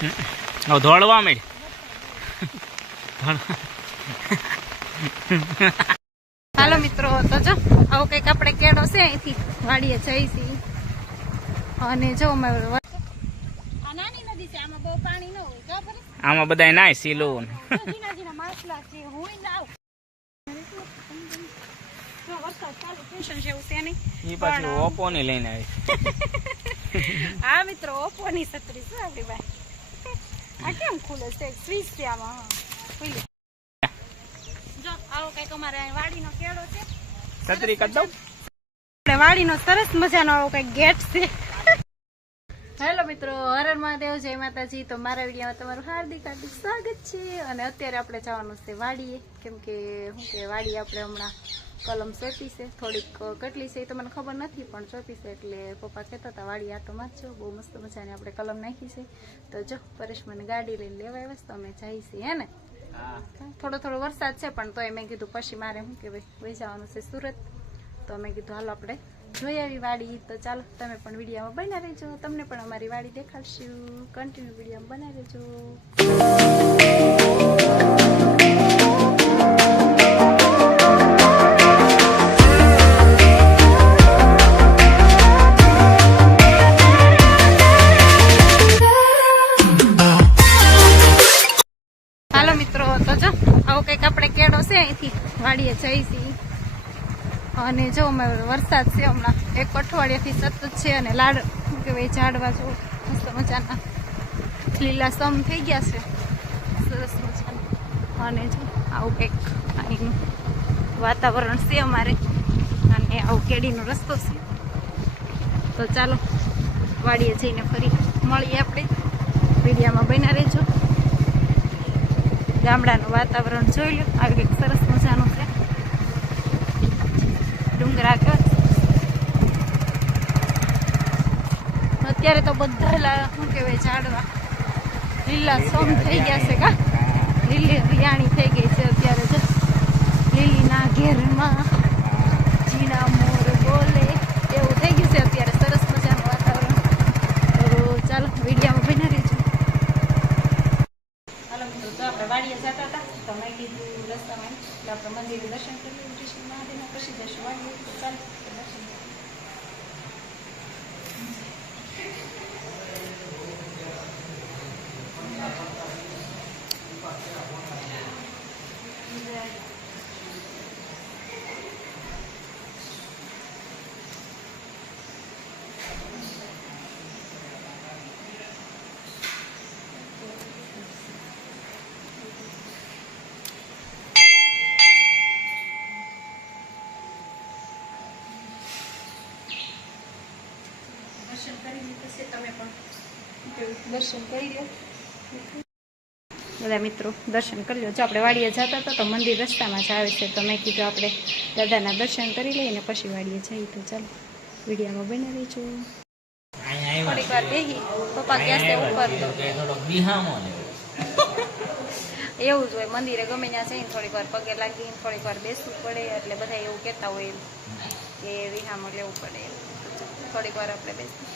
દોડવા માંડ. હાલો મિત્રો, તો જો આવું કંઈક આપણે કેળો છે અહીંથી વાડીએ જઈશી. અને જો નાની નદી છે, આમાં બહુ પાણી ન હોય. ખબર આમાં બધા નાય સીલો માછલા છે. હું ના વરસાદ ચાલુ ટ્યુશન છે એવું છે નહીં. પાછું ઓપ્પો ની લઈને આવી. હા મિત્રો, ઓપ્પો ની છત્રી છે આપણી ભાઈ. આ કેમ ખુલે છે? સ્વિચ છે આમાં. ખુલી જો આવો કઈક અમારે વાડીનો કેળો છે. છત્રી કરી દઉં. આપણે વાડીનો સરસ મજાનો આવો કઈક ગેટ છે. હેલો મિત્રો, હર મહાદેવ, જય માતાજી. તો મારા વિડીયોમાં તમારું હાર્દિક હાર્દિક સ્વાગત છે. અને અત્યારે આપણે જવાનું છે વાડીએ, કેમ કે શું કે વાડી આપણે હમણાં કલમ ચોપી છે. થોડીક કેટલી છે એ તો મને ખબર નથી, પણ ચોપી છે એટલે પપ્પા કહેતા હતા વાડી આટો મારજો, બહુ મસ્ત મજાની આપણે કલમ નાખી છે. તો જો પરેશ મને ગાડી લઈને લેવા આવ્યા તો અમે જઈએ છીએ. હે ને થોડો થોડો વરસાદ છે, પણ તોય મેં કીધું પછી મારે શું કે ભાઈ વહી જવાનું છે સુરત. તો મેં કીધું હાલો આપણે જોઈ આવી વાડી. તો ચાલો તમે પણ વિડીયોમાં બના રહેજો, તમને પણ અમારી વાડી દેખાડશું. કન્ટિન્યુ વિડીયોમાં બના રહેજો. હાલો મિત્રો, તો જો આવો કંઈક આપણે કેળો છે અહીંથી વાડીએ જઈશી. અને જો વરસાદ છે હમણાં 1 અઠવાડિયાથી સતત છે. અને લાડ શું કહેવાય, ઝાડવા જો મસ્ત મજાના લીલા સમ થઈ ગયા છે, સરસ મજાના. અને જો આવું કંઈક અહીંનું વાતાવરણ છે અમારે. અને આવું કેડીનો રસ્તો છે. તો ચાલો વાડીએ જઈને ફરી મળીએ આપણે. વિડીયોમાં બન્યા રહેજો. ગામડાનું વાતાવરણ જોઈ લો. આવી કંઈક સરસ મજાનું છે. ડુંગરા અત્યારે તો બધા શું કહેવાય, ઝાડવા લીલા સોમ થઈ ગયા છે. કા લીલી હરિયાણી થઈ ગઈ છે અત્યારે. જો લીલીના ઘેરમાં ઝીણા મોર બોલે એવું થઈ ગયું છે અત્યારે. સરસ મજાનું વાતાવરણ. તો ચાલો વિડીયોમાં બન્યા રહેજો. હાલો મિત્રો, તો આપણે વાડીએ જતા હતા તો મેં કીધું રસ્તામાં એટલે આપણે મંદિરે દર્શન કરી કૃષ્ણ મહાદેવના, પછી જશું વાડીએ. તો ચાલો દર્શન દર્શન કરી લો બધા મિત્રો. દર્શન કરી લો. જો આપણે વાડીએ જતા હતા તો મંદિર રસ્તામાં જ આવે છે. તો મેં કીધું આપણે દાદાના દર્શન કરી લઈએ ને પછી વાડીએ જઈએ. તો ચાલો વિડીયોમાં બની રહીશું. થોડીક વાર બેસી પપ્પા ગયા છે ઉપર. એવું જ હોય મંદિરે ગમે ત્યાં જઈને થોડીક વાર પગે લાગીને થોડીક વાર બેસવું પડે. એટલે બધા એવું કહેતા હોય કે વિહામો લેવું પડે. થોડીક વાર આપણે બેસી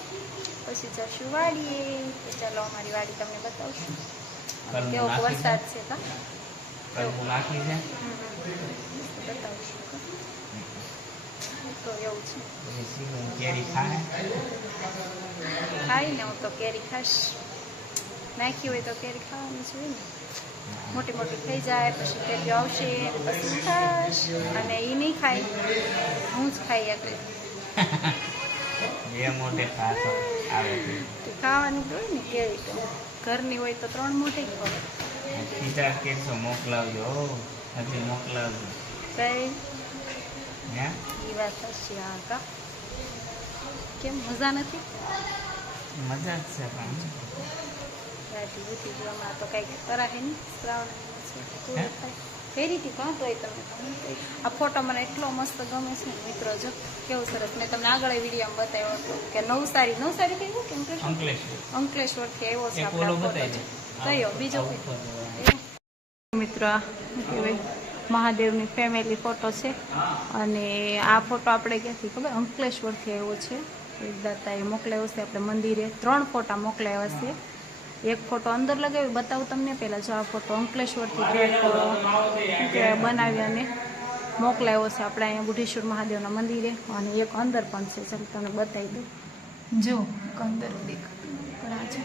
પછી જશું વાડીએ. તો ચાલો અમારી વાડી તમને બતાવશું. કેવો વરસાદ છે બતાવશું. તો એવું છે ખાઈ ને હું તો કેરી ખાશ. નાખી હોય તો કેરી ખાવાની છે ને. મોટી મોટી થઈ જાય પછી કેરીઓ આવશે પછી ખાશ. અને એ નહીં ખાય, હું જ ખાઈ આપણે. ખાવાની હોય ને કેરી તો ઘરની હોય તો 3 મોટી ખવાય. મોકલાવજો કઈ એ વાત હશે. હા કા કેમ મજા નથી? મજા જ છે પણ રાતી ઉઠી ગયામાં તો કંઈક કરાશે નહીં. શ્રાવણ ફેરી હતી કાં તો તમને આ ફોટો મને એટલો મસ્ત ગમે છે ને મિત્રો. જો કેવું સરસ. મેં તમને આગળ વિડીયોમાં બતાવ્યો હતો કે નવસારી થઈ ગયું કેમ કે અંકલેશ્વરથી આવ્યો છે આપણે ફોટો. કયો બીજો મિત્રો કહેવાય મહાદેવની ફેમિલી ફોટો છે. અને આ ફોટો આપણે ક્યાંથી ખબર, અંકલેશ્વરથી આવ્યો છે. દાતાએ મોકલાવ્યો છે આપણે મંદિરે. 3 ફોટા મોકલાવ્યા છે. એક ફોટો અંદર લગાવી બતાવું તમને. પહેલાં જો આ ફોટો અંકલેશ્વરથી બનાવી અને મોકલાવ્યો છે આપણે અહીંયા બુઢેશ્વર મહાદેવના મંદિરે, અને એક અંદર પણ છે. ચાલો તમને બતાવી દઉં. જો અંદર પણ આ છે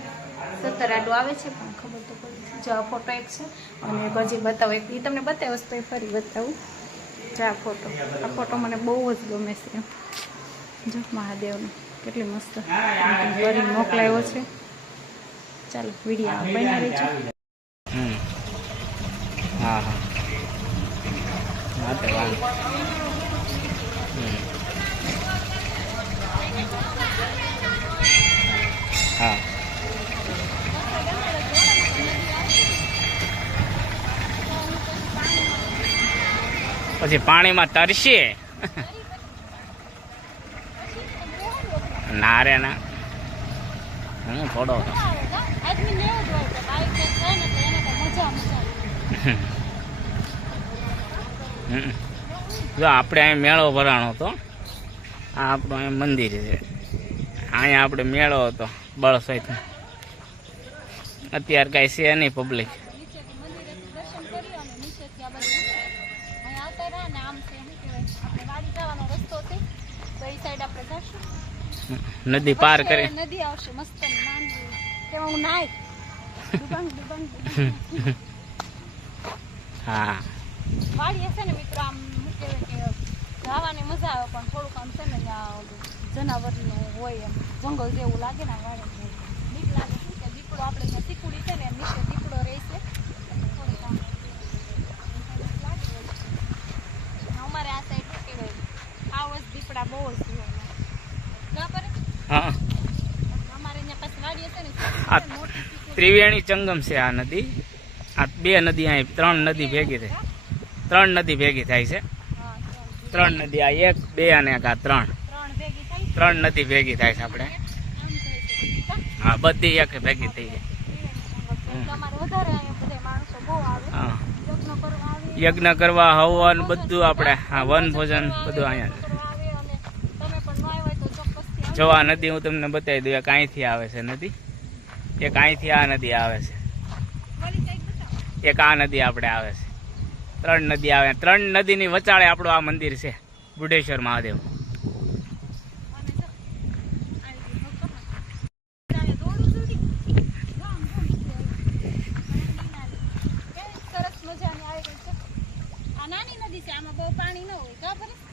17 આડું આવે છે પણ ખબર તો પડી. જો આ ફોટો એક છે અને એક હજી બતાવો, એક એ તમને બતાવ્યો તો એ ફરી બતાવું. જો આ ફોટો મને બહુ જ ગમે છે. જો મહાદેવનો કેટલી મસ્ત કરી મોકલાવ્યો છે. ચાલો વિડીયો બના રહેજો. હા હા હા પછી પાણીમાં તરશે ના રે ના. હું થોડો જો આપણે અહીં મેળો ભરાણો હતો. આ આપણું અહીં મંદિર છે. અહીંયા આપણે મેળો હતો બળ સહિત. અત્યારે કાંઈ છે નહીં પબ્લિક. નદી પાર કરે. નદી આવશે મસ્ત નાની, તેમાં હું નાય હા વાડી હશે ને મિત્રો. આમ શું કહેવાય કે જવાની મજા આવે, પણ થોડુંક આમ છે ને ત્યાં જનાવરનું હોય એમ જંગલ જેવું લાગે ને વાડી. બીક લાગે શું કે દીપડો આપણે ત્યાં તીકુડી છે ને નીચે દીપડો રહેશે. થોડીક આમ લાગે. અમારે આ સાઈડ શું કહેવાય આવા દીપડા બહુ જ હોય. હા અમારે અહીંયા પાસે વાડી હશે ને આ ત્રિવેણી સંગમ છે આ નદી. આ બે નદી અહીં 3 નદી ભેગી થાય. 3 નદી ભેગી થાય છે. 3 નદી આ 1 2 અને આ 3 નદી ભેગી થાય છે આપણે. હા બધી એક ભેગી થઈ જાય. હા યજ્ઞ કરવા હવન બધું આપણે. હા વન ભોજન બધું અહીંયા. જો આ નદી હું તમને બતાવી દઉં. એક અહીંથી આવે છે નદી, એક અહીંથી આ નદી આવે છે, એક આ નદી આપણે આવે છે. 3 નદી આવે. 3 નદીની વચાળે આપણું આ મંદિર છે બુઢેશ્વર મહાદેવ.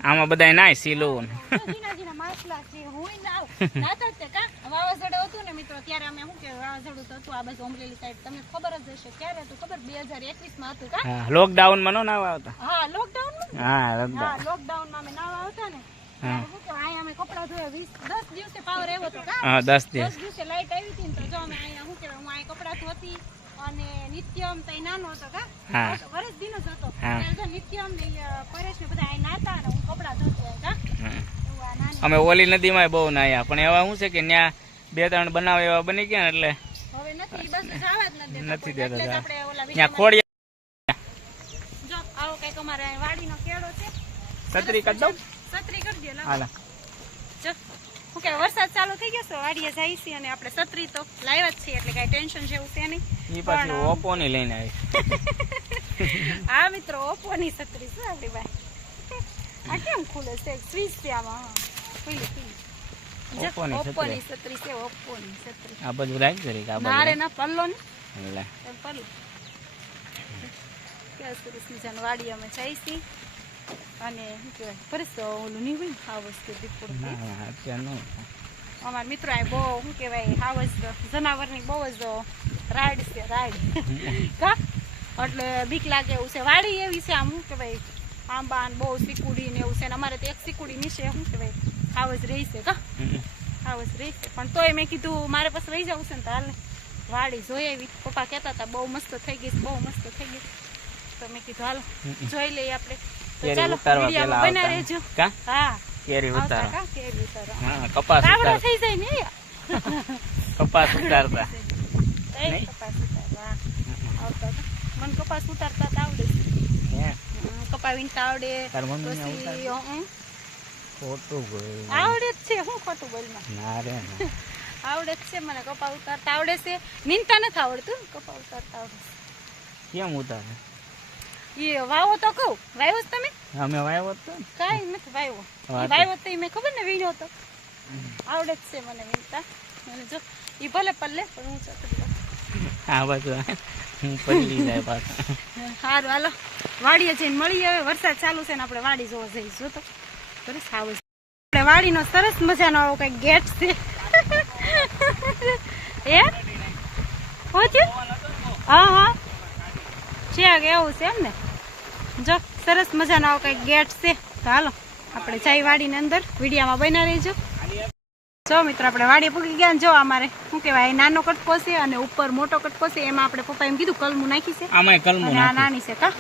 આમાં બધા નાય સીલું વાવાઝોડું હતું ને મિત્રો, ત્યારે અમે શું કે વાવાઝોડું હતું આ બાજુ અમરેલી સાઈડ. તમને ખબર જ હશે ક્યારે હતું ખબર? 2021 માં હતું. લોકડાઉન માં નો નાવા આવતા. હા લોકડાઉન હા લોકડાઉન માં અમે નાવા આવતા ને. શું કે અહીંયા અમે કપડા ધોયા. 10 દિવસે પાવર આવ્યો હતો. હા 10 દિવસે લાઈટ આવી હતી ને તો જો અમે અહીંયા શું કે હું અહીંયા કપડા ધોતી અને નિત્યમ તઈ નાનો હતો કા વર્ષ દિનો જ હતો. નિત્યમ ને પરેશ ને બધા અહીંયા નાતા અને હું કપડા ધોતી કા. અમે ઓલી નદીમાં બહુ નાયા, પણ એવા શું છે કે ત્યાં 2-3 બનાવ એવા બની ગયા એટલે હવે નથી. બસ જવા જ નથી દેતા. આપણે ઓલા ત્યાં ખોડિયા જો આવો કઈક અમારે વાડીનો કેળો છે. છત્રી કરી દઉં. છત્રી કરી દે હાલા. જો હું કે વરસાદ ચાલુ થઈ ગયો છે, વાડીએ જાય છે અને આપણે છત્રી તો લાવ્યા જ છીએ એટલે કઈ ટેન્શન જેવું છે નહીં. ઈ પાછી ઓપ્પો ની લઈને આવી. હા મિત્રો ઓપ્પો ની છત્રી છે આપણી ભાઈ. આ કેમ ખુલે છે? સ્વિચ છે આમાં. હા ખુલી ઓપ્પો ની છત્રી છે. ઓપ્પો ની છત્રી આ બધું રાખ જરી. આ ના રે ના પલ્લો ને લે પલ્લો કે સરસ મજાની વાડી અમે જાય છે. અને શું કહેવાય પરસ ઓલું નહીં હોય ને હાવસ કે દીપડું. અમારા મિત્રો આ બહુ શું કહેવાય હાવસ જનાવરની બહુ જ રાઈડ છે રાઈડ કા. એટલે બીક લાગે એવું છે. વાડી એવી છે આમ શું કહેવાય આંબા બહુ સિકુડી ને એવું છે. અમારે તો એક સિકુડી નીચે શું કહેવાય હાવસ રહી છે કા. હાવસ રહી છે પણ તોય મેં કીધું મારે પાસે રહી જવું છે ને તો હાલ વાડી જોઈ આવી. પપ્પા કહેતા હતા બહુ મસ્ત થઈ ગઈ, બહુ મસ્ત થઈ ગઈ. તો મેં કીધું હાલો જોઈ લઈએ આપણે. તો ચાલો વિડીયોમાં બના રહેજો. હા કેરી ઉતારો. કેરી ઉતારો. હા કપાસ કાવડા થઈ જાય ને. કપાસ ઉતારતા. કપાસ ઉતારવા આવતા મને કપાસ ઉતારતા આવડે છે. કપાવીને આવડે પછી ખોટું બોલ. આવડે જ છે. હું ખોટું બોલમાં ના રે આવડે જ છે મને, કપા ઉતારતા આવડે છે, નીંદતા નથી આવડતું, કપા ઉતારતા આવડે કેમ ઉતારે? છે. એ વાવો તો કહું, વાવ્યો જ તમે? અમે વાવ્યો તો ને. કાંઈ નથી વાવ્યો. હા, ઈ વાવ્યો તો ઈ મેં ખબર ને વીણ્યો તો. આવડે જ છે મને વીણતા. અને જો ઈ ભલે પલ્લે પણ હું ચકડી લઉં. આ બાજુ હું પડી જાય પાછા. સારું હાલો વાડીએ જઈને મળીએ. હવે વરસાદ ચાલુ છે ને આપણે વાડી જોવા જઈશું. તો સરસ આવે છે. આપણે વાડીનો સરસ મજાનો આવો કઈક ગેટ છે. એ પહોંચ્યું? હા હા છે કે એવું છે એમ ને. જો સરસ મજાનો આવો કઈક ગેટ છે. તો હાલો આપણે જઈ વાડીની અંદર. વિડીયામાં બન્યા રહીજો. જો મિત્રો આપણે વાડી પૂગી ગયા ને જો અમારે શું કહેવાય નાનો કટકો છે અને ઉપર મોટો કટકો છે. એમાં આપણે પપ્પા એમ કીધું કલમું નાખી છે. આમાંય કલમું અને આ નાખ્યું. નાની છે કા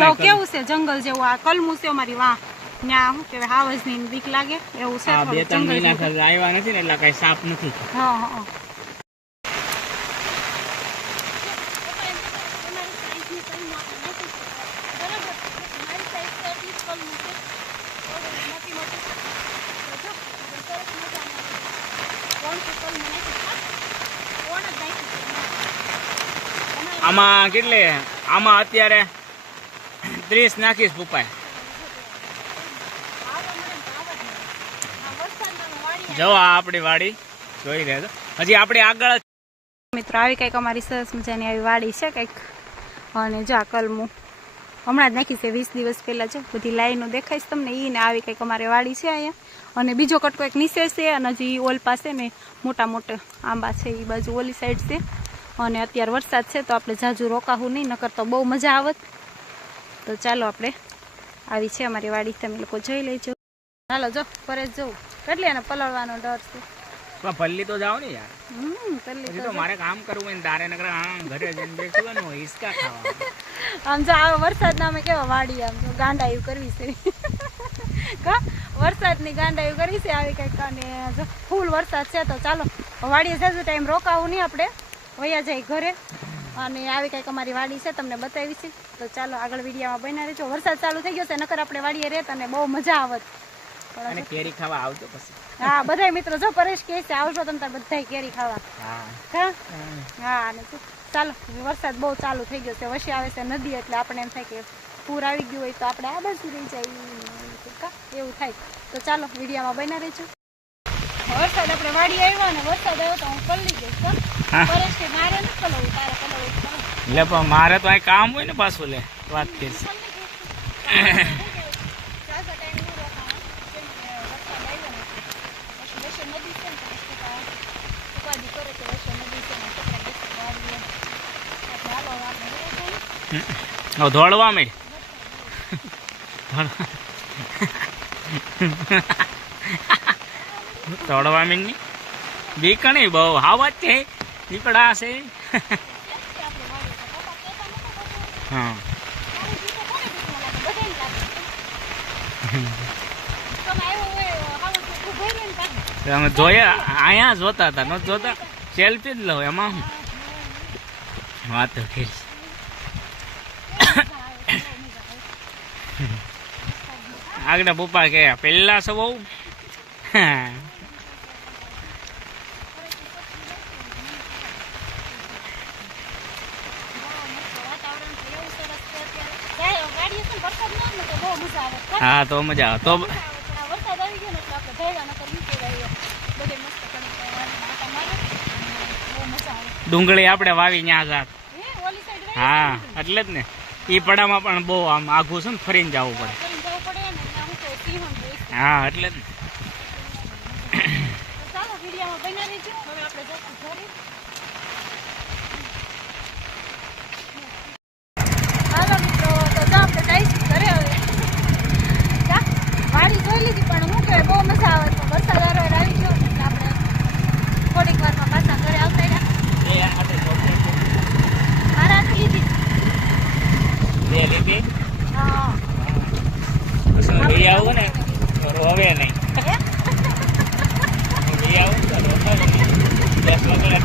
જો કેવું છે જંગલ જેવું. આ કલમું છે અમારી વાહ. ત્યાં શું કહેવાય હાવજની બીક લાગે એવું છે. આ 2-3 થોડું જંગલ મહિના જેવું. આવ્યા નથી ને એટલે કઈ સાપ નથી. હા હા આમાં કેટલે આમાં અત્યારે 30 નાખીશ પપ્પાએ. જો આ આપણી વાડી જોઈ રહ્યા છો. હજી આપણે આગળ મિત્રો આવી કઈક અમારી સરસ મજાની આવી વાડી છે કઈક. અને જો આ કલમું હમણાં જ નાખી છે 20 દિવસ પહેલા. જો બધી લાઈનો દેખાઈશ તમને. ઈ ને આવી કઈક અમારી વાડી છે અહીંયા. અને બીજો કટકો એક નીચે છે અને હજી ઓલ પાસે ને મોટા મોટા આંબા છે એ બાજુ ઓલી સાઈડ છે. અને અત્યારે વરસાદ છે તો આપણે જાજુ રોકાવું નહીં, નકર તો બહુ મજા આવત. તો ચાલો આપણે આવી છે અમારી વાડી, તમે લોકો જોઈ લેજો. ચાલો જો પરેશ જવું કેટલી એને પલળવાનો ડર છે. પલ્લી તો જાઓ ને યાર. પલ્લી હજી તો મારે કામ કરવું હોય ને તારે નકર ઘરે જઈને બેસવાનું હોય હિસકા ખાવા. આમ જો આ વરસાદના અમે કેવા વાડી આમ જો ગાંડાયું કરવી છે. કા વરસાદની ગાંડાયું કરવી છે આવી કંઈક. અને જો ફૂલ વરસાદ છે તો ચાલો વાડીએ જાજુ ટાઈમ રોકાવું નહીં, આપણે વયા જાય ઘરે. અને આવી કંઈક અમારી વાડી છે તમને બતાવી છે. તો ચાલો આગળ વિડીયોમાં બન્યા રહેજો. વરસાદ ચાલુ થઈ ગયો છે, નકર આપણે વાડીએ રહેત અને બહુ મજા આવત. અને કેરી ખાવા આવજો પછી. હા બધાય મિત્રો જો પરેશ કહે છે આવજો તમે તાર બધાય કેરી ખાવા. હા હા અને ચાલો વરસાદ બહુ ચાલુ થઈ ગયો છે. વચ્ચે આવે છે નદી એટલે આપણે એમ થાય કે પૂર આવી ગયું હોય તો આપણે આ બાજુ રહી જાય એવું થાય. તો ચાલો વિડીયોમાં બન્યા રહેજો. વરસાદ આપણે વાડી આવ્યો ને વરસાદ આવ્યો તો હું પલળી ગઈ. પરેશ કે મારે નથી પલળવું, તારે પલળવું. લે પણ મારે તો અહીં કામ હોય ને પાછું. લે વાત કરીશ. દોડવા માંડ. દોડવા માંડ ની બીક નહીં બહુ. હાવા જ છે દીપડા છે. હા અમે જોયા અહીંયા જોતા હતા ન જોતા સેલ્ફી જ લો એમાં હું વાત કરી. આગળ પપ્પા કે પેલા સૌ હા તો મજા આવે. તો ડુંગળી આપણે વાવી ન્યા જાત. હા એટલે જ ને. ઈ પડામાં પણ બહુ આમ આઘું છે ને, ફરીને જવું પડે. હા એટલે જ ને. વાડી જોઈ લીધી પણ હું કે બહુ મજા આવે. તો વરસાદ આવી ગયો એટલે આપણે થોડીક વારમાં પાછા ઘરે આવતા રહ્યા. મારા લીધી હા લઈ આવું ને તો રોવે નહીં. લઈ આવું તો રોવે નહીં. 10 વાગે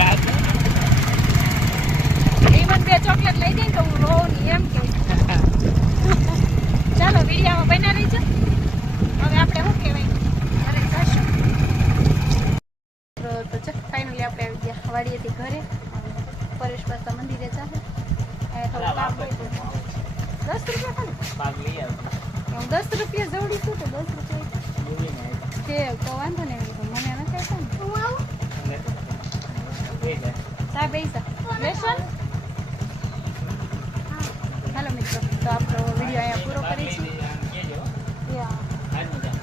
પરેશ પાસા મંદિરે જાહે થોડું કામ હોય તો 10 રૂપિયા ખાલી ભાગ લઈ આવજો. હું 10 રૂપિયા જોડી છું તો 10 રૂપિયા મૂવીને આવ્યા. છે તો વાંધો નહીં મને નથી આવતા ને હું આવું અને તો જોઈ જાય. સા પૈસા લેશો ને હાલો મિત્રો તો આપણો વિડીયો અહીંયા પૂરો કરી છે કહેજો. યા આજનું કામ.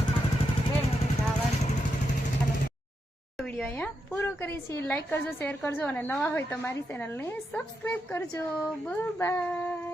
વિડીયો અહીંયા પૂરો કરી છે લાઈક કરજો શેર કરજો અને નવા હોય તો મારી ચેનલને સબસ્ક્રાઈબ કરજો બાય.